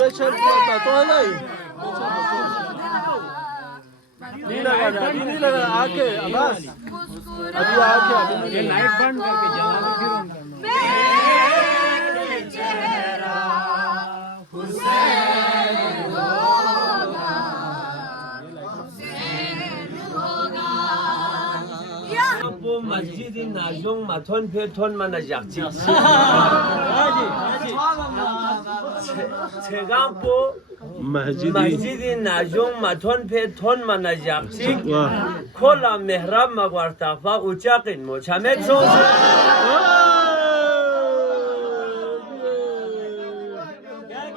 बेचल तो नहीं नहीं लगा अभी नहीं लगा आके बस अभी आके अभी लाइट बंद करके जला दो फिर उनका मस्जिद नाजुंग माथोन पे थोन मना जागची छेगांपो मस्जिद नाजुंग माथोन पे थोन मना जागची खोला मेहराब मगवारताफा उचाकिन मोचामे चों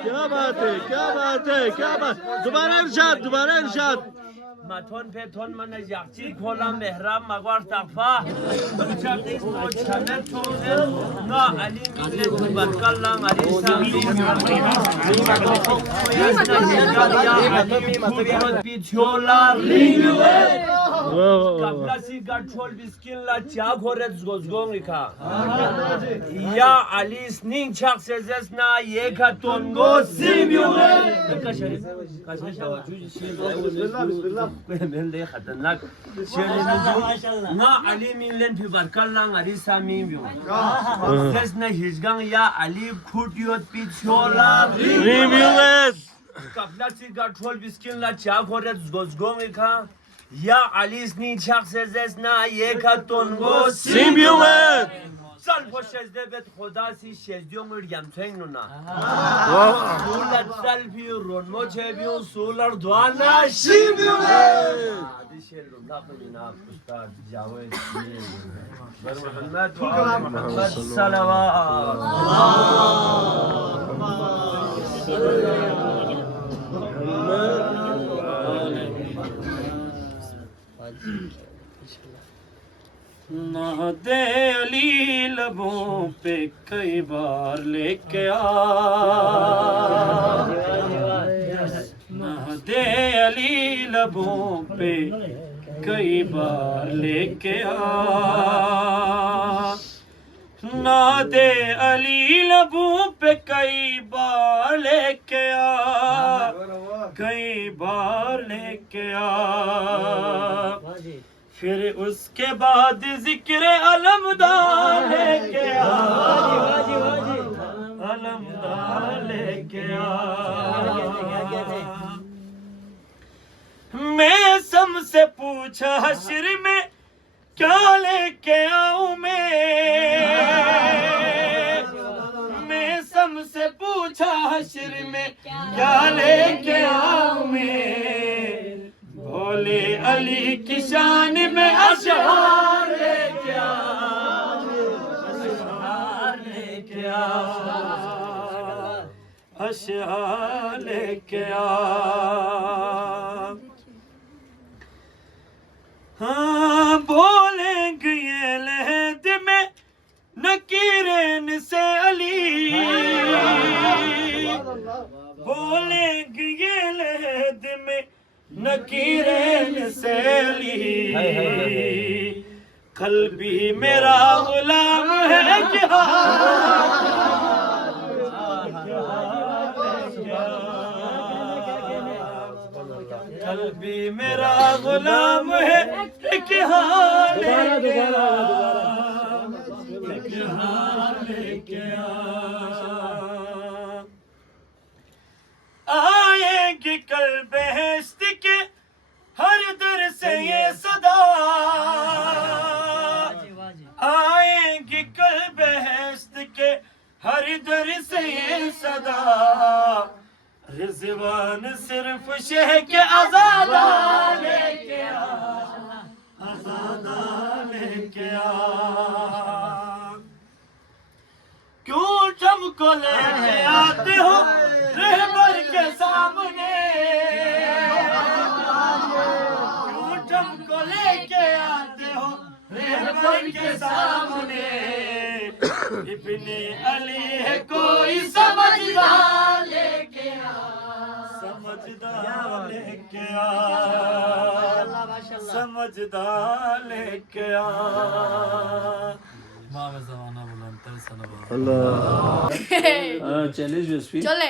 क्या बात है क्या बात है क्या बात दोबारा इरशाद माथोन पे थोन मना जागची खोला मेहराब मगवारताफा उचाकिन मोचामे चों ना अली मिले बरकल्ला अली सामी Pichola रिंगवे Kaplasi gatrol biskilla chagoret zgozgonga ya alis ning chak sezes na yeka tongo simyuwe bismillah ben de khatanak na ali minlen fi barkallan ali samim yo ses na hizgan ya ali khutiyot pichola reviewers Kaplasi gatrol biskilla chagoret zgozgonga या अलीसनी छक से जैसना ये खतोंगो सिम्ब्यूअर चल पोशेज देबेत खुदा सी शेजों में यमथेंग नुना सूलर चल भी रोनमो चेबियो सूलर द्वाना सिम्ब्यूअर आदि शेलो नाकलिना उस्ताद जावेद बर मोहम्मद सल्लल्लाहु ना दे अली लबों पे कई बार लेके आ ना दे अली लबों पे कई बार लेके आ ना दे अली लबों पे कई बार लेके आ कई बार लेके आ फिर उसके बाद जिक्र अलमदार लेके आ अलमदार लेके आ मैं सबसे पूछा हश्र में क्या लेके आऊं मैं सबसे पूछा हश्र में क्या लेके आऊं मैं बोले अली की शान में अशआर लेके आ अशआर लेके आ हाँ बोलेंगे ये लहद में नकीरन से अली बोलेंगे ये लहद में नकीरन से अली कल्बी मेरा गुलाम है क्या कल्बी मेरा गुलाम है क्या आएगी कल बेहश्त के हर दर से ये सदा आएगी कल बेहश्त के हर दर से ये सदा रिजवान सिर्फ शेह के आजादा लेके आ आजादा लेके आ क्यों हमको लेके आते हो रहबर के सामने क्यों हमको लेके आते हो रहबर के सामने इब्ने अली है कोई समझदार लेके आ समझदार लेके आ समझदार लेके आ Allah. Challenge was sweet. चले